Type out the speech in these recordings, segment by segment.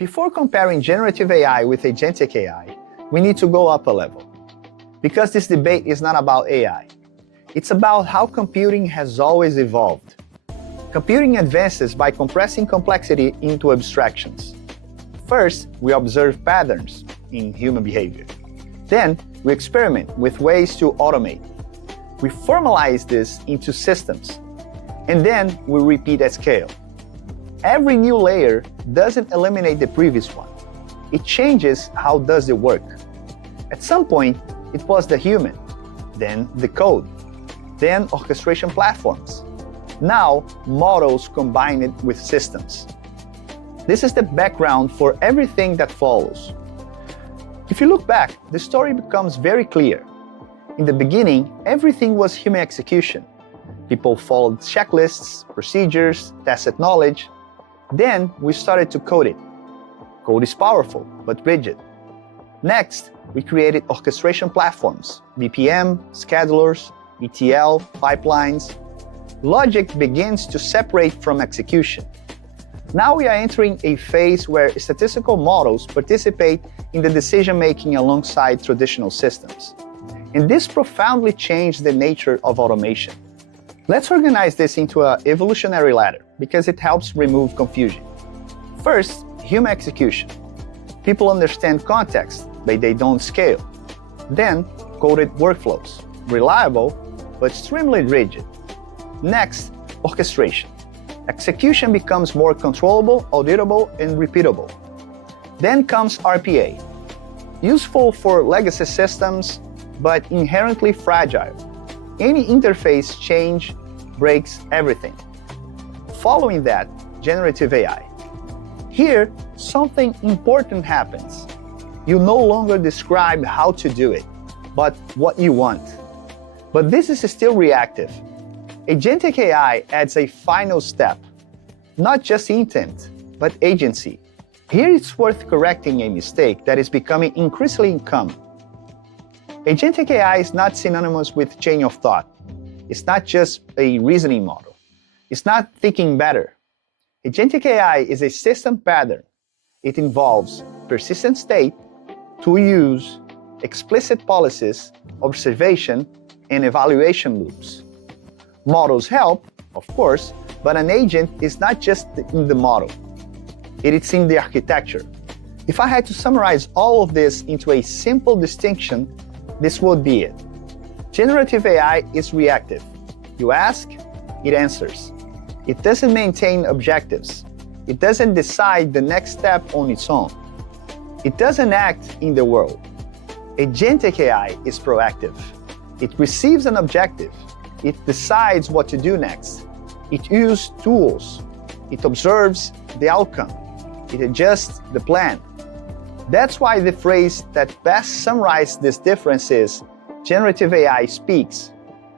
Before comparing generative AI with agentic AI, we need to go up a level. Because this debate is not about AI. It's about how computing has always evolved. Computing advances by compressing complexity into abstractions. First, we observe patterns in human behavior. Then, we experiment with ways to automate. We formalize this into systems. And then, we repeat at scale. Every new layer doesn't eliminate the previous one. It changes how does it work. At some point, it was the human, then the code, then orchestration platforms. Now, models combined with systems. This is the background for everything that follows. If you look back, the story becomes very clear. In the beginning, everything was human execution. People followed checklists, procedures, tested knowledge. Then we started to code it. Code is powerful, but rigid. Next, we created orchestration platforms, BPM, schedulers, ETL, pipelines. Logic begins to separate from execution. Now we are entering a phase where statistical models participate in the decision-making alongside traditional systems. And this profoundly changed the nature of automation. Let's organize this into an evolutionary ladder because it helps remove confusion. First, human execution. People understand context, but they don't scale. Then, coded workflows. Reliable, but extremely rigid. Next, orchestration. Execution becomes more controllable, auditable, and repeatable. Then comes RPA. Useful for legacy systems, but inherently fragile. Any interface change breaks everything. Following that, generative AI. Here, something important happens. You no longer describe how to do it, but what you want. But this is still reactive. Agentic AI adds a final step. Not just intent, but agency. Here it's worth correcting a mistake that is becoming increasingly common. Agentic AI is not synonymous with chain of thought. It's not just a reasoning model. It's not thinking better. Agentic AI is a system pattern. It involves persistent state, tool use, explicit policies, observation, and evaluation loops. Models help, of course, but an agent is not just in the model. It is in the architecture. If I had to summarize all of this into a simple distinction, this would be it. Generative AI is reactive. You ask, it answers. It doesn't maintain objectives. It doesn't decide the next step on its own. It doesn't act in the world. Agentic AI is proactive. It receives an objective. It decides what to do next. It uses tools. It observes the outcome. It adjusts the plan. That's why the phrase that best summarizes this difference is generative AI speaks,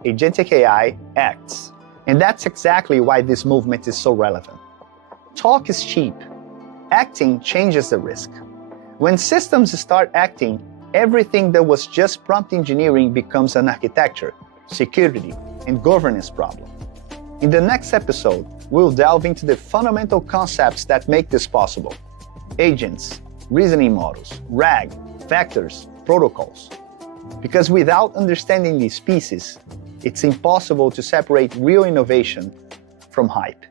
agentic AI acts. And that's exactly why this movement is so relevant. Talk is cheap. Acting changes the risk. When systems start acting, everything that was just prompt engineering becomes an architecture, security, and governance problem. In the next episode, we'll delve into the fundamental concepts that make this possible. Agents, reasoning models, RAG, vectors, protocols. Because without understanding these pieces, it's impossible to separate real innovation from hype.